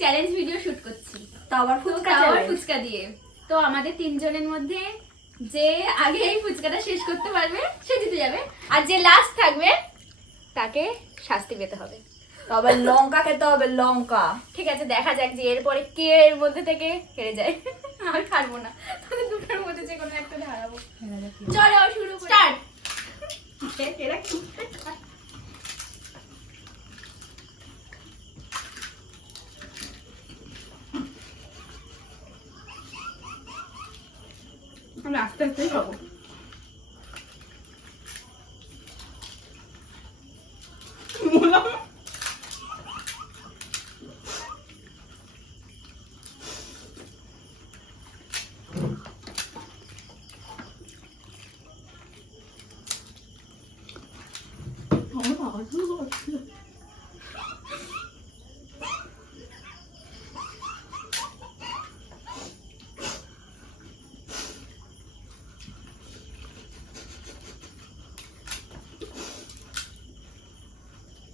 Challenge video shoot করছি। তো আবার ফুচকা আবার ফুচকা দিয়ে। তো আমাদের তিনজনের মধ্যে যে আগে এই ফুচকাটা শেষ করতে পারবে সে জিতে যাবে। আর যে লাস্ট থাকবে তাকে শাস্তি পেতে হবে। তবে লঙ্কা খেতে হবে লঙ্কা। ঠিক আছে দেখা যাক যে এরপরে কে এর মধ্যে থেকে হেরে যায়। আর ছাড়বো না। তাদের দুটোর মধ্যে আমি আস্তে আস্তেই খাব। সিরিয়াস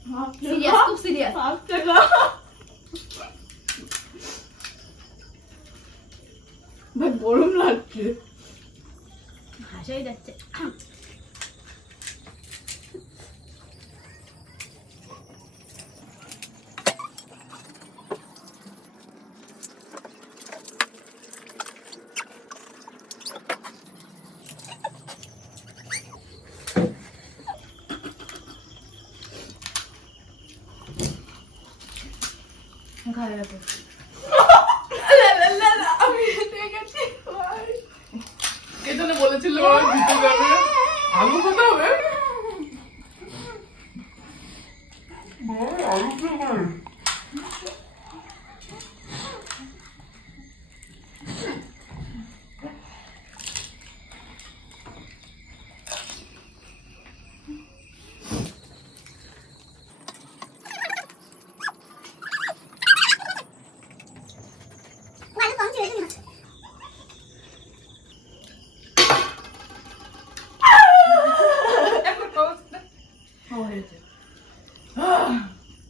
খুব সিরিয়াস আস্তে খা ভাই গরম লাগছে হাসাই যাচ্ছে খাওয়া যাবে আমি হেঁটে গেছি ভাই। কে যেন বলেছিল দিতে যাবে আলু কোথা হবে আলু কে হবে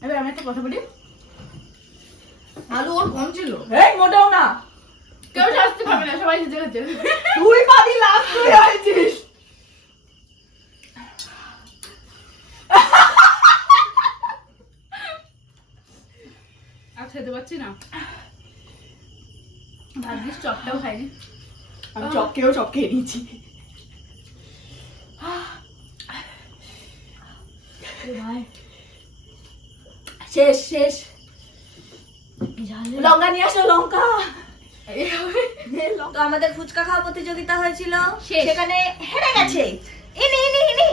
এবার আমি একটা কথা বলি? আলু ওর কম ছিল। এই মোটাও না। কেউ শাস্তি পাবে না সবাই হেজে গেছে। তুই পাবি লাস্ট তুই হয়েছিস আর খেতে পাচ্ছি না। ভাগ্যিস চপটাও খাইনি। আমি চপ খেয়েও চপ খেয়ে নিয়েছি। শেষ শেষ। লঙ্কা নিয়ে আসো লঙ্কা। তো আমাদের ফুচকা খাওয়া প্রতিযোগিতা হয়েছিল। সেখানে হেরে গেছে। ইনি ইনি ইনি।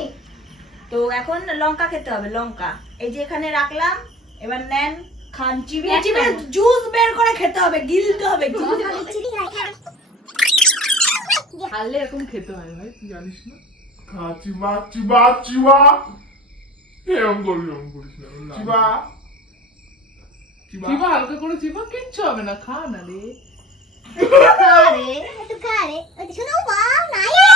তো এখন লঙ্কা খেতে হবে লঙ্কা। এই যে এখানে রাখলাম এবার নেন খান চিবিয়ে। চিবিয়ে জুস বের করে খেতে হবে গিলতে হবে গিলতে হবে। হারলে এরকম খেতে হয় ভাই তুই জানিস না? চিবা চিবা চিবা। এরম করবি এরম করিস না। চিবা। চিবা হালকা করে চিবা কিচ্ছু হবে না খা না রে Kare, itu kare. Itu sudah wow, naik.